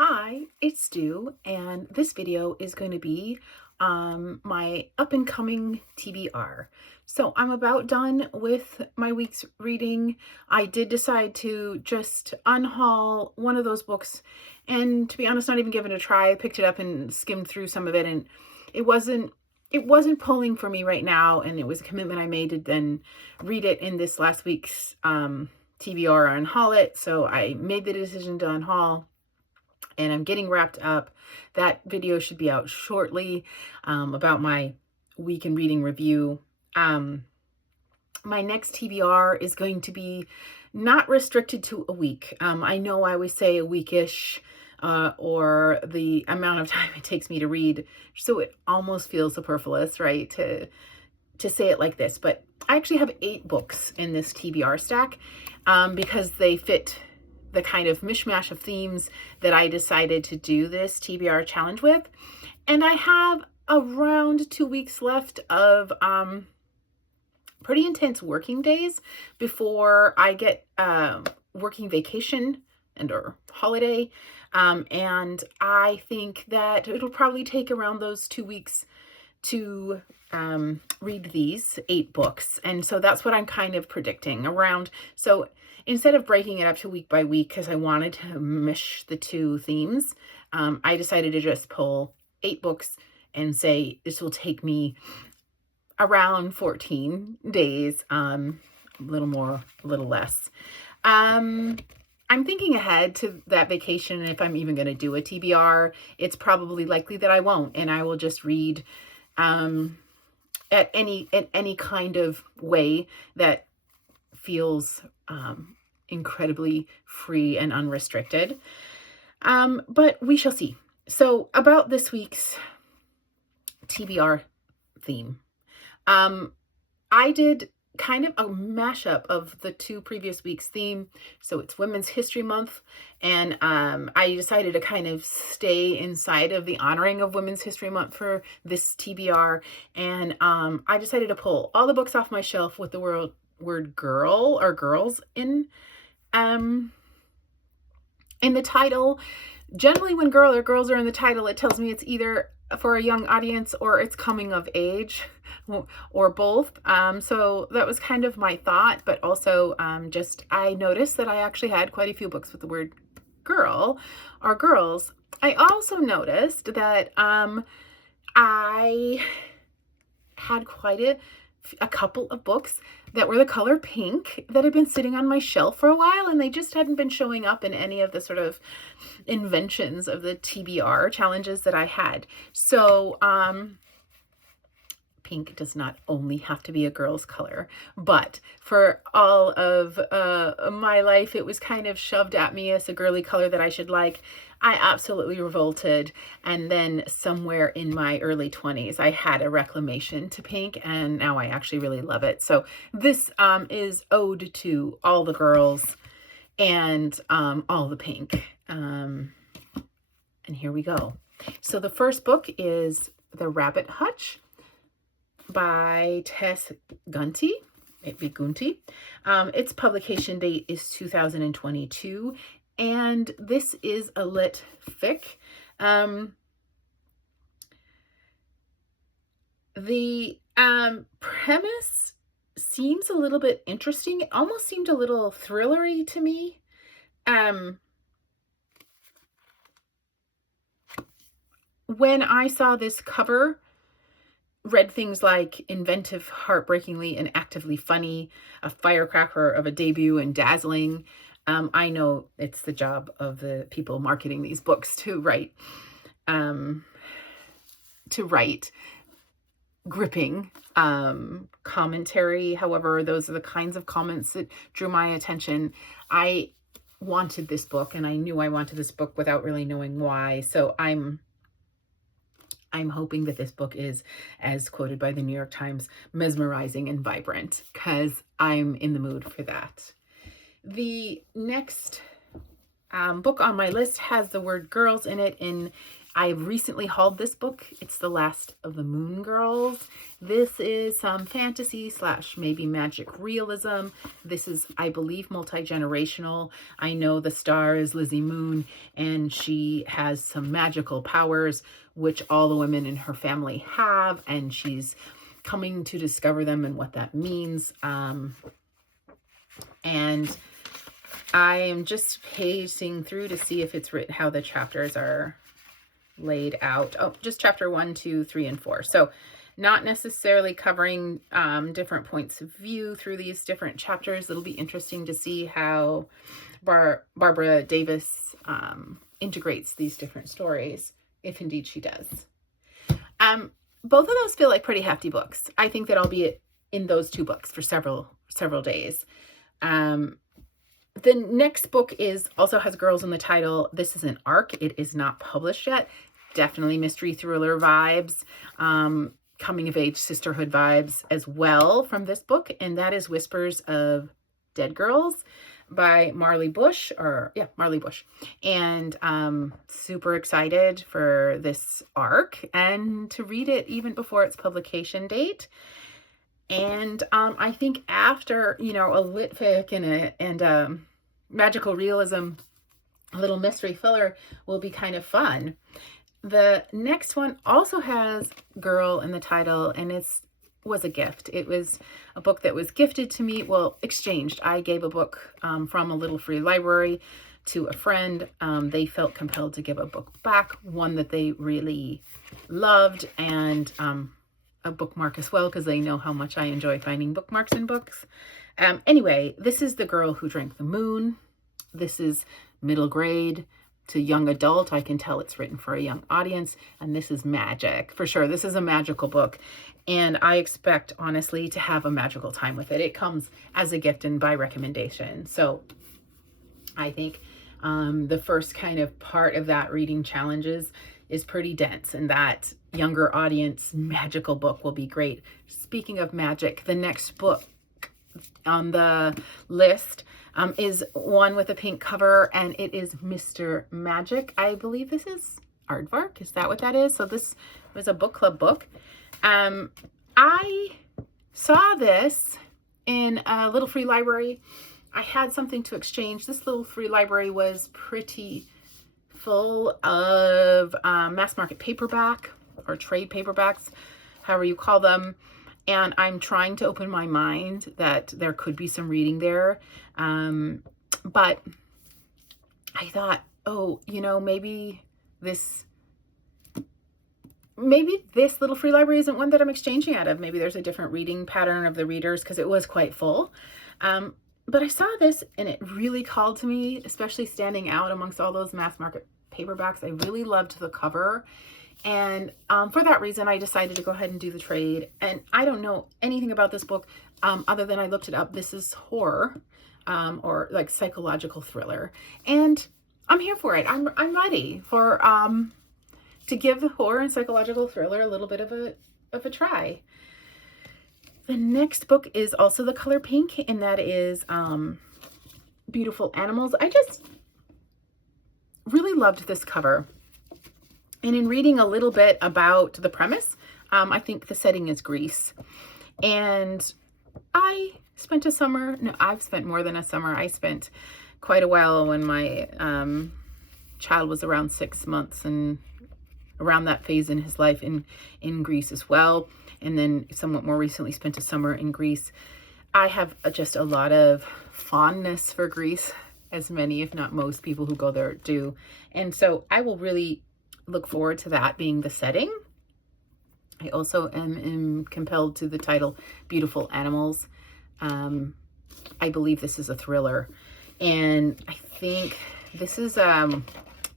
Hi, it's Stu, and this video is going to be my up and coming TBR. So I'm about done with my week's reading. I did decide to just unhaul one of those books and, to be honest, not even give it a try. I picked it up and skimmed through some of it, and it wasn't it wasn't pulling for me right now, and it was a commitment I made to then read it in this last week's TBR or unhaul it. So I made the decision to unhaul, and I'm getting wrapped up. That video should be out shortly, about my week in reading review. My next TBR is going to be not restricted to a week. I know I always say a weekish, or the amount of time it takes me to read, so it almost feels superfluous, right, to say it like this. But I actually have 8 books in this TBR stack, because they fit the kind of mishmash of themes that I decided to do this TBR challenge with. And I have around 2 weeks left of pretty intense working days before I get working vacation and or holiday. And I think that it'll probably take around those 2 weeks to read these 8 books. And so that's what I'm kind of predicting around. So instead of breaking it up to week by week, because I wanted to mish the 2 themes, I decided to just pull 8 books and say this will take me around 14 days, a little more, a little less. I'm thinking ahead to that vacation. If I'm even going to do a TBR, it's probably likely that I won't, and I will just read at any kind of way that feels incredibly free and unrestricted. But we shall see. So about this week's TBR theme, I did kind of a mashup of the 2 previous weeks' theme. So it's Women's History Month, and I decided to kind of stay inside of the honoring of Women's History Month for this TBR. And I decided to pull all the books off my shelf with the word girl or girls in the title. Generally, when girl or girls are in the title, it tells me it's either for a young audience or it's coming of age, or both. So that was kind of my thought, but also just I noticed that I actually had quite a few books with the word girl or girls. I also noticed that I had quite a couple of books that were the color pink that had been sitting on my shelf for a while, and they just hadn't been showing up in any of the sort of inventions of the TBR challenges that I had. So pink does not only have to be a girl's color, but for all of my life, it was kind of shoved at me as a girly color that I should like. I absolutely revolted. And then somewhere in my early 20s, I had a reclamation to pink, and now I actually really love it. So this is ode to all the girls and all the pink. And here we go. So the first book is The Rabbit Hutch by Tess Gunty. Its publication date is 2022, and this is a lit fic. The premise seems a little bit interesting. It almost seemed a little thrillery to me. When I saw this cover, read things like inventive, heartbreakingly, and actively funny, a firecracker of a debut, and dazzling. I know it's the job of the people marketing these books to write gripping commentary. However, those are the kinds of comments that drew my attention. I wanted this book, and I knew I wanted this book without really knowing why. So I'm hoping that this book is, as quoted by the New York Times, mesmerizing and vibrant, because I'm in the mood for that. The next book on my list has the word girls in it in I've recently hauled this book. It's The Last of the Moon Girls. This is some fantasy / maybe magic realism. This is, I believe, multi-generational. I know the star is Lizzie Moon, and she has some magical powers, which all the women in her family have, and she's coming to discover them and what that means. And I am just pacing through to see if it's written, how the chapters are laid out. Oh, just chapter 1, 2, 3, and 4. So not necessarily covering different points of view through these different chapters. It'll be interesting to see how Barbara Davis integrates these different stories, if indeed she does. Both of those feel like pretty hefty books. I think that I'll be in those 2 books for several days. The next book also has girls in the title. This is an ARC. It is not published yet. Definitely mystery thriller vibes, coming of age sisterhood vibes as well from this book. And that is Whispers of Dead Girls by Marley Bush. And super excited for this ARC and to read it even before its publication date. And I think after, a lit fic and a magical realism, a little mystery filler will be kind of fun. The next one also has girl in the title, and was a gift. It was a book that was gifted to me, exchanged. I gave a book from a little free library to a friend. They felt compelled to give a book back, one that they really loved, and a bookmark as well, because they know how much I enjoy finding bookmarks in books. Anyway, this is The Girl Who Drank the Moon. This is middle grade to young adult. I can tell it's written for a young audience, and this is magic for sure. This is a magical book, and I expect honestly to have a magical time with it. It comes as a gift and by recommendation. So I think the first kind of part of that reading challenges is pretty dense, and that younger audience magical book will be great. Speaking of magic, the next book on the list is one with a pink cover, and it is Mr. Magic. I believe this is Aardvark. Is that what that is? So this was a book club book. I saw this in a little free library. I had something to exchange. This little free library was pretty full of mass market paperback or trade paperbacks, however you call them. And I'm trying to open my mind that there could be some reading there. But I thought, maybe this little free library isn't one that I'm exchanging out of. Maybe there's a different reading pattern of the readers, because it was quite full. But I saw this and it really called to me, especially standing out amongst all those mass market paperbacks. I really loved the cover. And for that reason, I decided to go ahead and do the trade. And I don't know anything about this book other than I looked it up. This is horror or like psychological thriller. And I'm here for it. I'm ready for to give the horror and psychological thriller a little bit of a try. The next book is also the color pink, and that is Beautiful Animals. I just really loved this cover. And in reading a little bit about the premise, I think the setting is Greece. And I've spent more than a summer. I spent quite a while when my child was around 6 months, and around that phase in his life in Greece as well. And then somewhat more recently spent a summer in Greece. I have just a lot of fondness for Greece, as many, if not most, people who go there do. And so I will really look forward to that being the setting. I also am compelled to the title Beautiful Animals. I believe this is a thriller. And I think this is,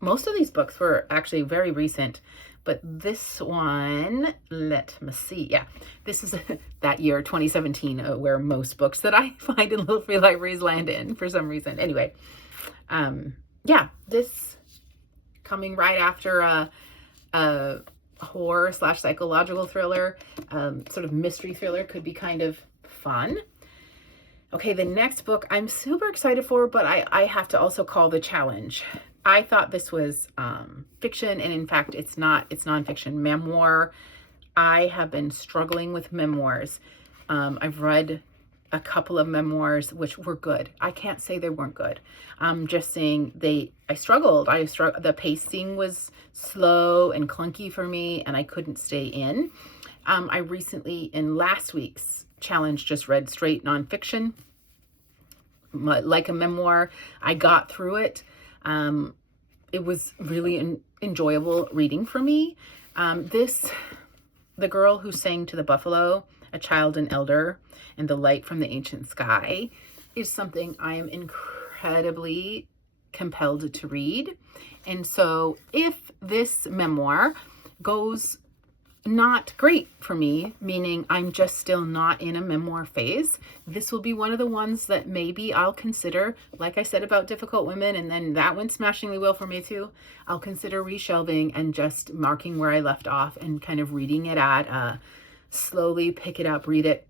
most of these books were actually very recent, but this one, let me see. Yeah, this is that year, 2017, where most books that I find in little free libraries land in for some reason. Anyway, yeah, this coming right after a horror / psychological thriller, sort of mystery thriller, could be kind of fun. Okay, the next book I'm super excited for, but I have to also call the challenge. I thought this was fiction, and in fact, it's not. It's nonfiction, memoir. I have been struggling with memoirs. I've read a couple of memoirs which were good. I can't say they weren't good. I'm just saying I struggled. The pacing was slow and clunky for me, and I couldn't stay in. I recently, in last week's challenge, just read straight nonfiction, like a memoir. I got through it. It was really enjoyable reading for me. The Girl Who Sang to the Buffalo, A Child and Elder, and The Light from the Ancient Sky is something I am incredibly compelled to read. And so if this memoir goes not great for me, meaning I'm just still not in a memoir phase, this will be one of the ones that maybe I'll consider, like I said about Difficult Women, and then that went smashingly well for me too. I'll consider reshelving and just marking where I left off and kind of reading it at slowly pick it up, read it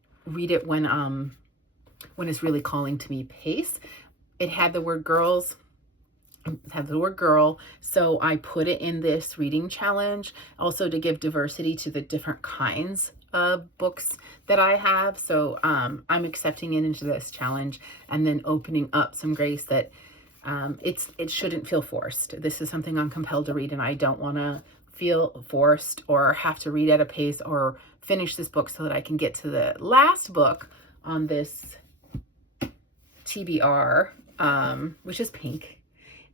when it's really calling to me pace. It had the word girl, so I put it in this reading challenge also to give diversity to the different kinds of books that I have. So I'm accepting it into this challenge and then opening up some grace that it shouldn't feel forced. This is something I'm compelled to read, and I don't want to feel forced or have to read at a pace or finish this book so that I can get to the last book on this TBR, which is pink.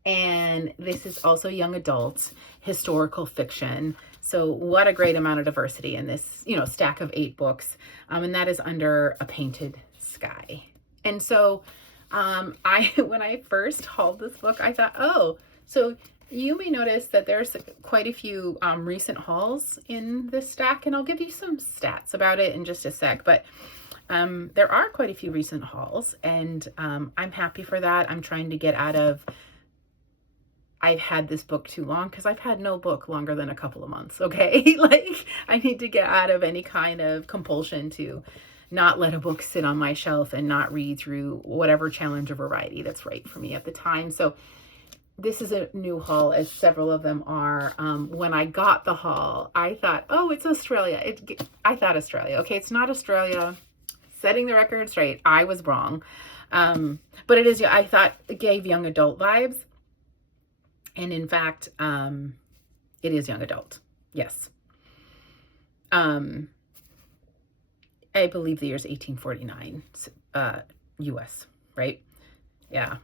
And this is also young adult historical fiction. So what a great amount of diversity in this, stack of 8 books. And that is Under a Painted Sky. And so when I first hauled this book, I thought, oh, so you may notice that there's quite a few recent hauls in this stack, and I'll give you some stats about it in just a sec. But there are quite a few recent hauls, and I'm happy for that. I'm trying to get out of... I've had this book too long, because I've had no book longer than a couple of months, okay? Like, I need to get out of any kind of compulsion to not let a book sit on my shelf and not read through whatever challenge or variety that's right for me at the time. So this is a new haul, as several of them are. When I got the haul, I thought, oh, it's Australia. I thought Australia. Okay, it's not Australia. Setting the record straight, I was wrong. But it is, I thought it gave young adult vibes. And in fact, it is young adult. Yes. I believe the year is 1849, US, right? Yeah.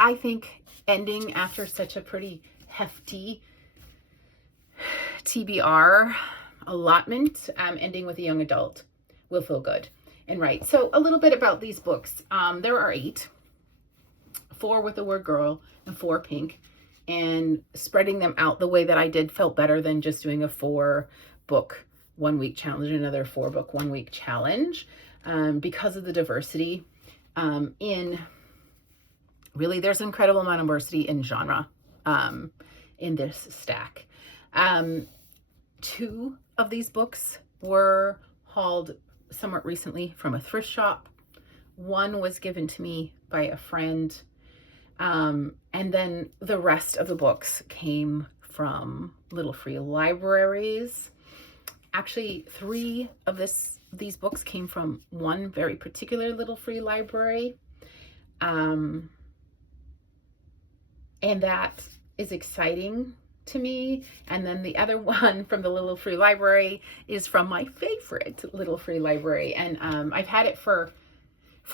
I think ending after such a pretty hefty TBR allotment, ending with a young adult will feel good and right. So a little bit about these books. There are 8, 4 with the word girl and 4 pink, and spreading them out the way that I did felt better than just doing a 4-book 1-week challenge, another 4-book 1-week challenge, because of the diversity really, there's an incredible amount of diversity in genre in this stack. 2 of these books were hauled somewhat recently from a thrift shop. 1 was given to me by a friend. And then the rest of the books came from little free libraries. Actually, 3 of these books came from one very particular little free library. And that is exciting to me. And then the other one from the little free library is from my favorite little free library. And I've had it for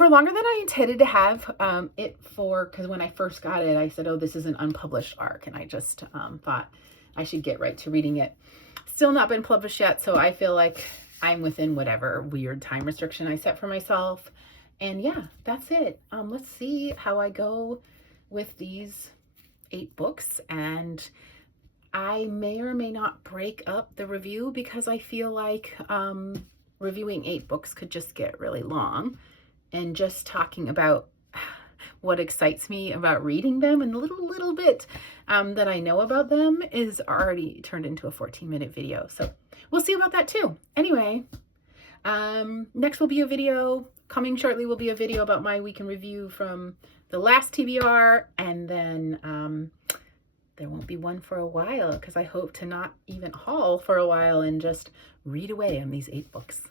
longer than I intended to have it for, because when I first got it, I said, oh, this is an unpublished ARC. And I just thought I should get right to reading it. Still not been published yet, so I feel like I'm within whatever weird time restriction I set for myself. And yeah, that's it. Let's see how I go with these 8 books, and I may or may not break up the review, because I feel like reviewing 8 books could just get really long, and just talking about what excites me about reading them and a little bit that I know about them is already turned into a 14-minute video. So we'll see about that too. Anyway, next will be a video coming shortly will be a video about my week in review from the last TBR, and then there won't be one for a while because I hope to not even haul for a while and just read away on these 8 books.